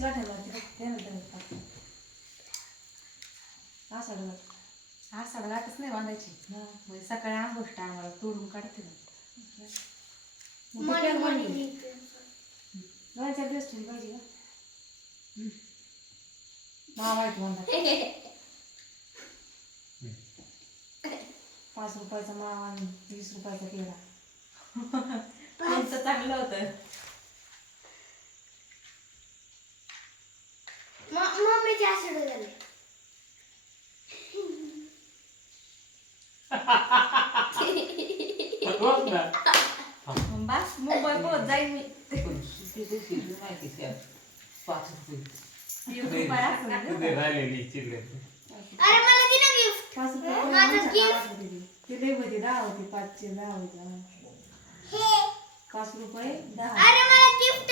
गिफ्टला ठेवला त्यानंतर आषाढ घातच नाही बांधायची म्हणजे सकाळी आंघोष्ट आम्हाला तोडून काढते ना. दोन 4 दिवस ठेवली पाहिजे का मावा आहे तुम्हाला 5 रुपयाचा मावा आणि 20 रुपयाचा पेढा कोणतं चांगलं होतं. मम्मीची आषाढ झाली. बस मोबाईल पोहत जाईल मी. 1 रुपया असं ना. अरे मला दे ना गिफ्ट. 5 रुपये माझं gift. ते लय होते 10 होते 5चे 10 होते हे 5 रुपये 10. अरे मला गिफ्ट